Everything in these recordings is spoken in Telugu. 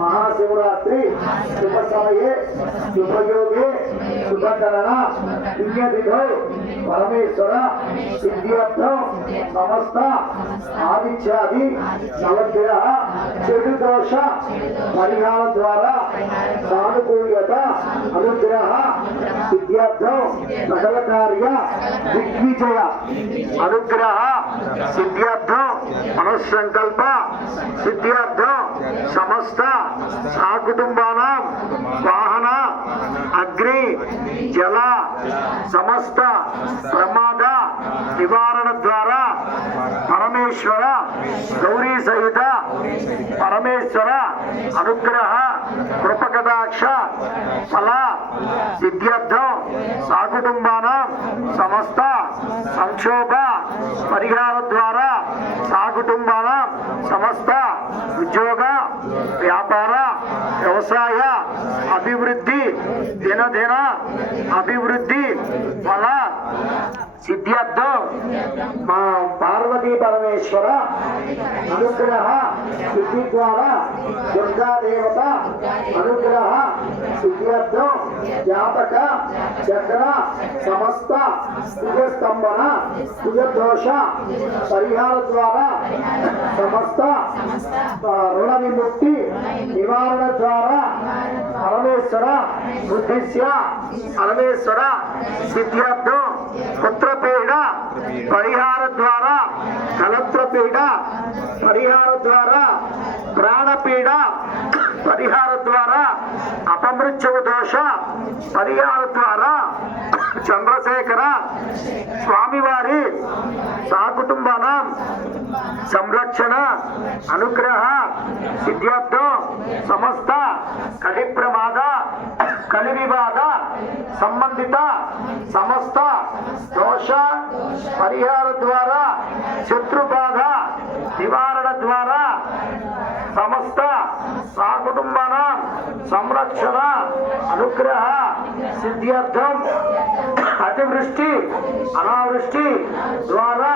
महाशिवरात्रि शुभ समये शुभयोगे शुभकरण पुण्यतिथौ परमेश्वर सिद्ध्यर्थं समस्त आदित्यादि नवग्रह चतुर्दोष परिहार द्वारा सानुकूल्यता अनुग्रह सिद्ध्यर्थं सकल कार्य दिग्विजय अनुग्रह सिद्ध्यर्थं मनस्संकल्प सिद्ध्यर्थं समस्त सकुटुंबानां वाहन अग्नि जल समस्त प्रमाद निवारण द्वारा परमेश्वर गौरी सहित परमेश्वर अनुग्रह कृपकटाक्ष फल सिद्ध्यर्थं सकुटुंबानां समस्त संक्षोभ परिहार द्वारा सकुटुंबानां समस्त उद्योग व्यापार व्यवसाय अभिवृद्धि दिन दिन अभिवृद्धि फल सिद्ध्यर्थं पार्वती परमेश्वर अनुग्रह सिद्धि द्वारा दुर्गा देवता अनुग्रह सिद्ध्यर्थं जातक चक्र समस्त कुजस्तंभन कुजदोष परिहार द्वारा समस्त ऋण विमुक्ति निवारण द्वारा परमेश्वर बुद्धिस्य परमेश्वर सिद्ध्यर्थं पुत्रपीड़ परिहार द्वारा कलत्रपीड़ परिहार द्वारा प्राणपीड़ परिहार द्वारा अपमृत्यु दोष परिहार द्वारा चंद्रशेखर स्वामिवारी सकुटुंबानां संरक्षण अनुग्रह सिद्ध्यर्थं समस्त कलि प्रमाद कलि विवाद संबंधित समस्त दोष परिहार द्वारा शत्रुबाध निवारण द्वारा समस्त सकुटुंबानां संरक्षण अनुग्रह सिद्ध्यर्थं अतिवृष्टि अनावृष्टि द्वारा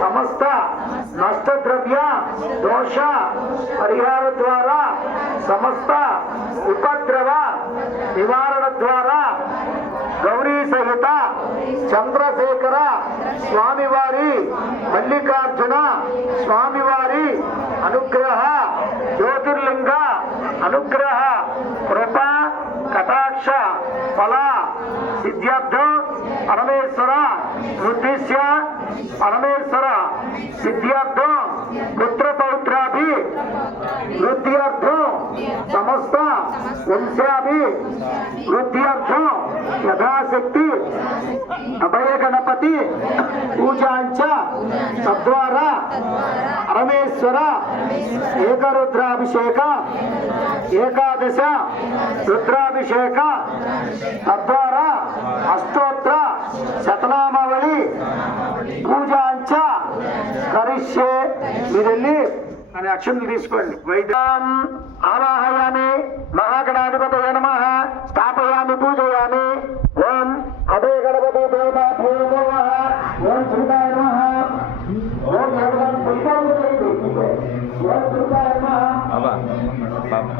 समस्त नष्ट द्रव्य दोष परिहार द्वारा समस्त उपद्रव निवारण द्वारा गौरी सहित चंद्रशेखर स्वामिवारी मल्लिकार्जुन स्वामिवारी अनुग्रह ज्योतिर्लिंग अनुग्रह कृपा कटाक्ष फल सिद्ध्यर्थं परमेश्वर बुद्धिस्य परमेश्वर सिद्ध्यर्थं पुत्र पौत्राभि वृद्ध्यर्थं समस्त वंशाभि वृद्ध्यर्थं यथाशक्ति अभय गणपति पूजांच तद्वारा परमेश्वर एकरुद्राभिषेक एकादश रुद्राभिषेक तद्वारा अष्टोत्तर शतनामावళి పూజాంచ కరిష్యే మీరెళ్ళి అని అక్షంతలు తీసుకోండి వైద్యం ఆవాహయామి మహాగణాధిపతయ నమః స్థాపయామి పూజయామి ఓం అభయ గణపతి దేవతాభ్యో నమః ఓం శ్రీకాయ నమః ఓం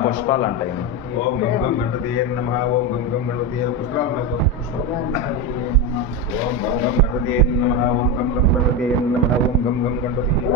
పుష్పాలు అంటాయి ఓం గం గణపతియే నమః ఓం గం గణపతియే పుష్పాలు ఓం గం గణపతియే నమః ఓం గం గణపతియే నమః ఓం గం గణపతియే